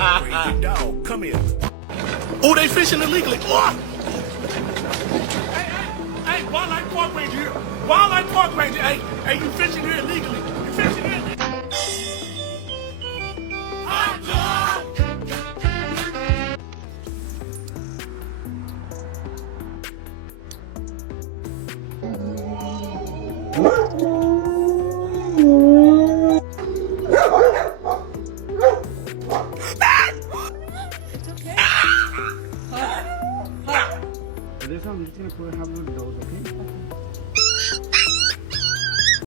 Crazy dog, come here. Oh, they fishing illegally. Oh! Hey, Wildlife Park Ranger here. Wildlife Park Ranger. Hey, you fishing here illegally.